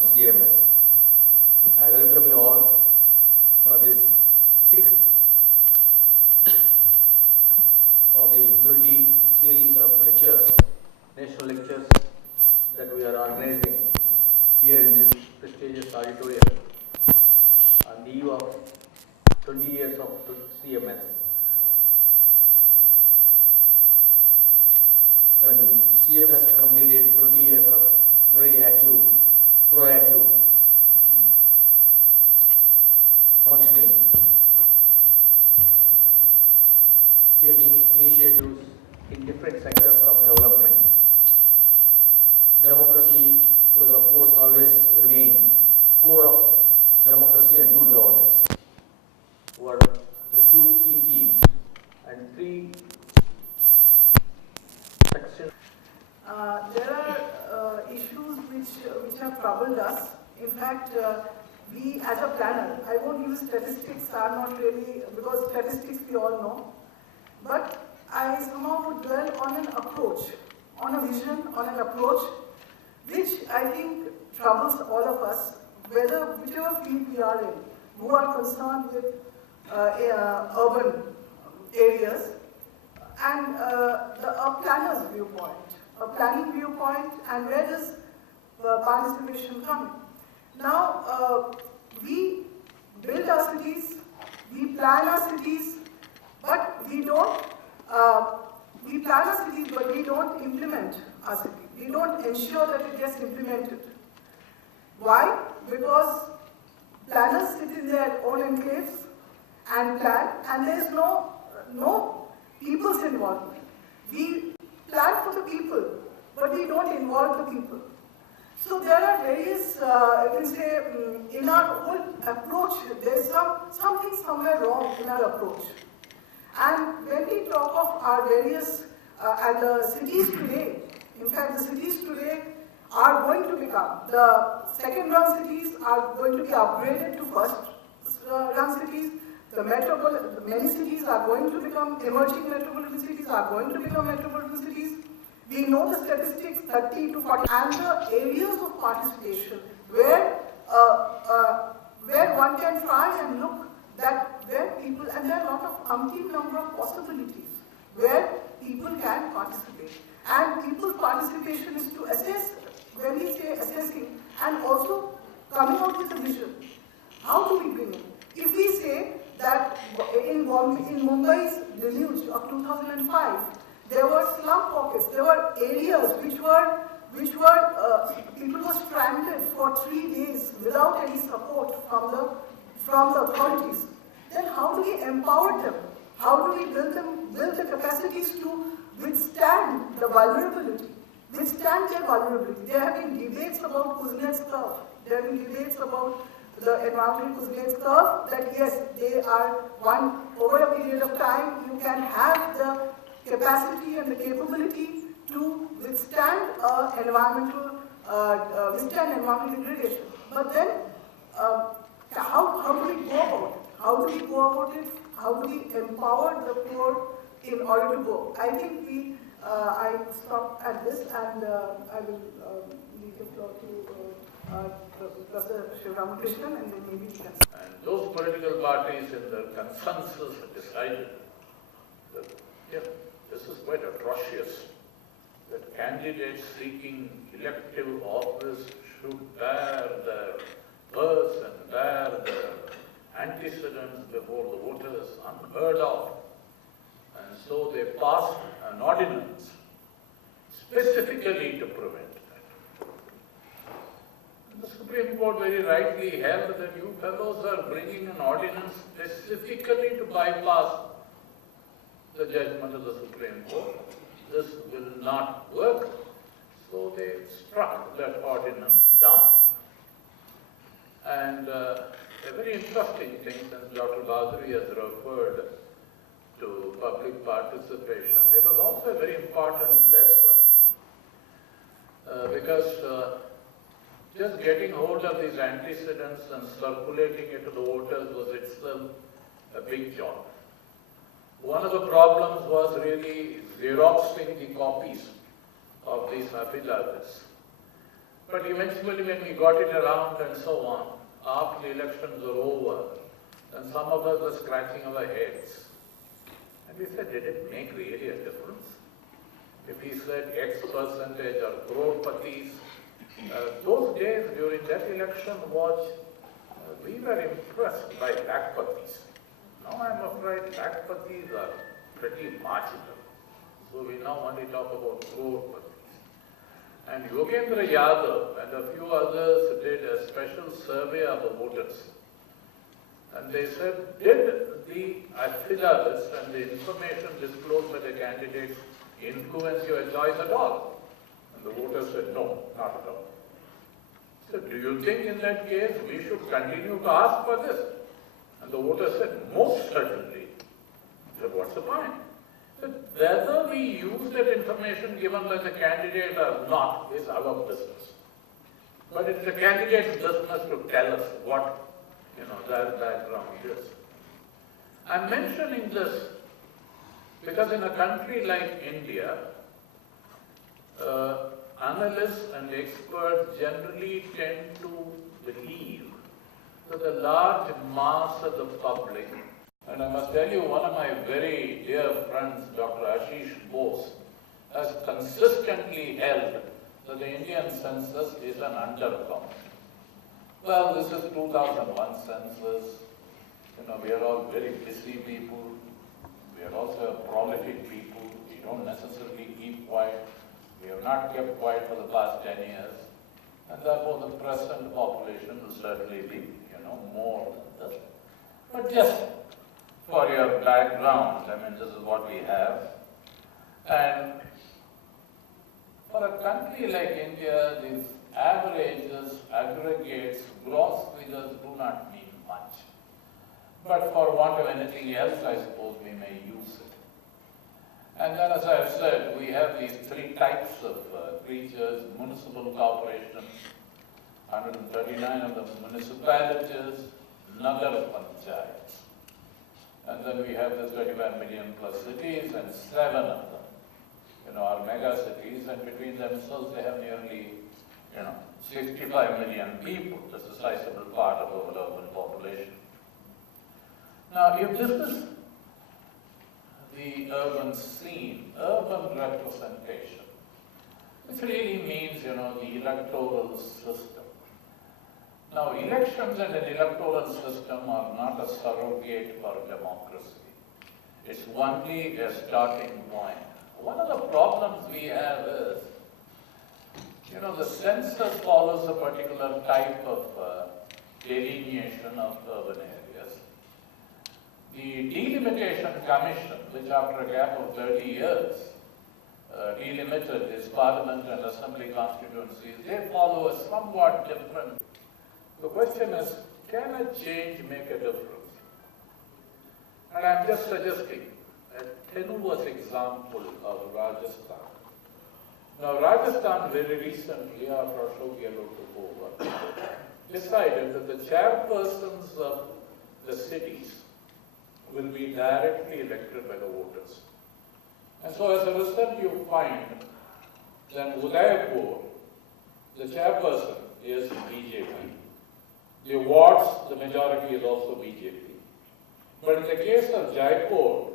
of CMS. I welcome you all for this 6th of the 20 series of lectures, national lectures that we are organizing here in this prestigious auditorium on the eve of 20 years of CMS. When CMS completed 20 years of very active, proactive functioning, taking initiatives in different sectors of development. Democracy was, of course, always remained core of democracy and good governance were the two key themes, and three sections. There are issues which have troubled us. In fact, we as a planner, I won't use statistics, are not really, because statistics we all know, but I somehow would dwell on an approach, on a vision, on an approach, which I think troubles all of us, whichever field we are in, who are concerned with urban areas, and a planner's viewpoint, a planning viewpoint, and where does participation come in? Now, we build our cities, we plan our cities, but we don't, we plan our cities, but we don't implement our city. We don't ensure that it gets implemented. Why? Because planners sit in their own enclaves and plan, and there is no people's involvement. We plan for the people, but we don't involve the people. So there are various, you can say, in our whole approach, there's something somewhere wrong in our approach. And when we talk of our various, and the cities today, in fact, the cities today are going to become, the second-run cities are going to be upgraded to first-run cities. Many cities are going to become, emerging metropolitan cities are going to become metropolitan cities. We know the statistics, 30 to 40, and the areas of participation where one can try and look that where people, and there are a lot of umpteen number of possibilities where people can participate. And people's participation is to assess, when we say assessing, and also coming out with a vision. How do we bring it? If we say that in Mumbai's deluge of 2005, there were slum pockets, there were areas which were people were stranded for 3 days without any support from the authorities. Then how do we empower them? How do we build the capacities to withstand the vulnerability, withstand their vulnerability? There have been debates about Kuznets curve. There have been debates about the environmental Kuznets curve, that yes, they are over a period of time, you can have the capacity and the capability to withstand environmental degradation. But then, how do we go about it? How do we go about it? How do we empower the poor in order to go? I think I stop at this, and I will leave the floor to Professor Sivaramakrishnan, and then maybe we can. And those political parties in their consensus decided that, yeah, this is quite atrocious, that candidates seeking elective office should bear their purse and bear their antecedents before the voters, unheard of. And so they passed an ordinance specifically to prevent that. And the Supreme Court very rightly held that you fellows are bringing an ordinance specifically to bypass the judgment of the Supreme Court. This will not work. So they struck that ordinance down. And a very interesting thing, since Dr. Badri has referred to public participation, it was also a very important lesson because just getting hold of these antecedents and circulating it to the voters was itself a big job. One of the problems was really xeroxing the copies of these affidavits. But eventually when we got it around and so on, after the elections were over, then some of us were scratching our heads. And we said, did it make really a difference? If he said X percentage or crore-patis, those days during that election was, we were impressed by lakpatis. Now I'm afraid lakpatis are pretty marginal. So we now only talk about crore-patis. And Yogendra Yadav and a few others did a special survey of the voters. And they said, did the affidavits and the information disclosed by the candidates influence your choice at all? And the voters said, no, not at all. So do you think in that case we should continue to ask for this? And the voters said, most certainly. So what's the point? So whether we use that information given by the candidate or not is our business. But it's the candidate's business to tell us what their background is. I'm mentioning this because in a country like India, analysts and experts generally tend to believe that the large mass of the public, and I must tell you, one of my very dear friends, Dr. Ashish Bose, has consistently held that the Indian census is an undercount. Well, this is 2001 census. We are all very busy people. We are also prolific people. We don't necessarily keep quiet. We have not kept quiet for the past 10 years. And therefore, the present population will certainly be, more than this. But just for your background, this is what we have. And for a country like India, these averages, aggregates, gross figures do not mean much. But for want of anything else, I suppose we may use it. And then, as I've said, we have these three types of creatures: municipal corporations, 139 of them municipalities, Nagar Panchayats. And then we have the 35 million plus cities, and 7 of them, are mega cities, and between themselves they have nearly, 65 million people. That's a sizable part of our urban population. Now, if this is the urban scene, urban representation, this really means, the electoral system. Now, elections and an electoral system are not a surrogate for democracy. It's only a starting point. One of the problems we have is, the census follows a particular type of delineation of urban areas. The Delimitation Commission, which after a gap of 30 years delimited its parliament and assembly constituencies, they follow a somewhat different. The question is, can a change make a difference? And I'm just suggesting a tenuous example of Rajasthan. Now, Rajasthan very recently, after Ashok Gehlot took over, decided that the chairpersons of the cities will be directly elected by the voters. And so as a result, you find that Udaipur, the chairperson is BJP. The wards, the majority is also BJP. But in the case of Jaipur,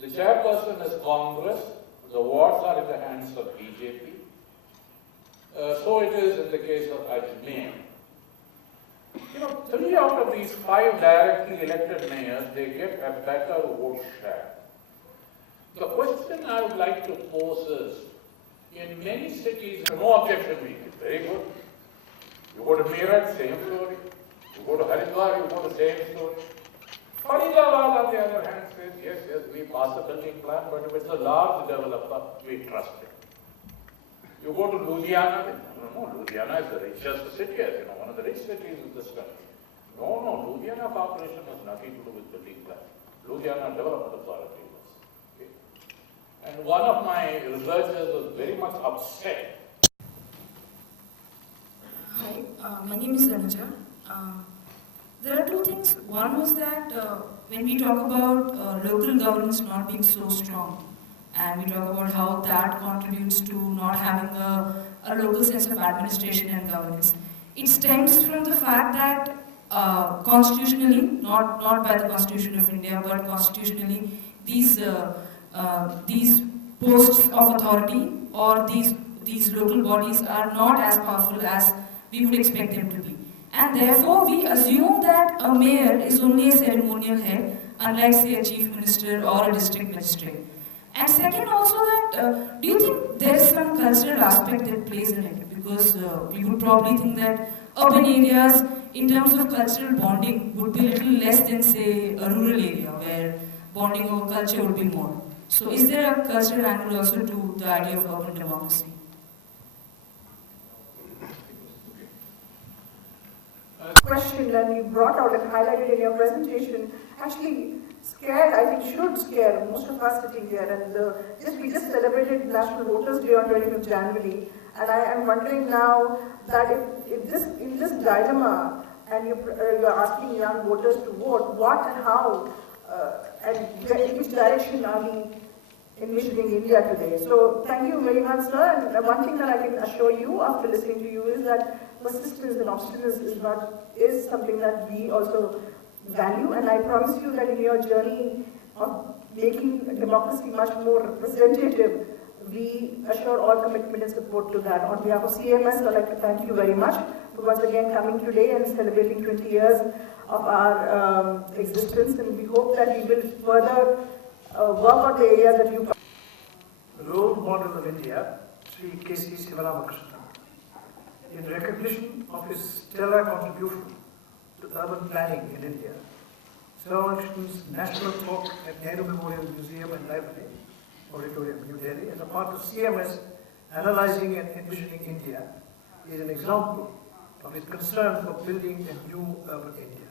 the chairperson is Congress, the wards are in the hands of BJP. So it is in the case of Ajmer. 3 out of these 5 directly elected mayors, they get a better vote share. The question I would like to pose is, in many cities, no objection being very good. You go to Meerut, same story. You go to Haridwar, you go to same story. Faridabad, on the other hand, says, yes, we pass a building plan, but if it's a large developer, we trust it. You go to Ludhiana, Ludhiana is the richest city, one of the rich cities in this country. No, Ludhiana Corporation has nothing to do with building plan. Ludhiana Development Authority was. Okay? And one of my researchers was very much upset. Hi, my name is Anuja. There are 2 things. One was that when we talk about local governance not being so strong, and we talk about how that contributes to not having a a local sense of administration and governance. It stems from the fact that constitutionally, not by the Constitution of India, but constitutionally, these posts of authority or these local bodies are not as powerful as we would expect them to be. And therefore, we assume that a mayor is only a ceremonial head, unlike, say, a chief minister or a district magistrate. And second, also that, do you think there is some cultural aspect that plays in it? Because we would probably think that urban areas, in terms of cultural bonding, would be a little less than, say, a rural area, where bonding over culture would be more. So is there a cultural angle also to the idea of urban democracy? Question that you brought out and highlighted in your presentation actually scared, I think should scare most of us sitting here. And we just celebrated National Voters Day on 25th January, and I am wondering now that in this dilemma, and you're asking young voters to vote, what and how, and in which direction are we envisioning India today? So thank you very much, sir. And one thing that I can assure you after listening to you is that persistence and obstinance is something that we also value, and I promise you that in your journey of making democracy much more representative, we assure all commitment and support to that. On behalf of CMS, I'd like to thank you very much for once again coming today and celebrating 20 years of our existence, and we hope that we will further work on the areas that you. Role model of India, Sri K.C. Sivaramakrishnan, in recognition of his stellar contribution to urban planning in India, Sivaramakrishnan's National Talk at Nehru Memorial Museum and Library, Auditorium, New Delhi, as a part of CMS Analyzing and Envisioning India, is an example of his concern for building a new urban India.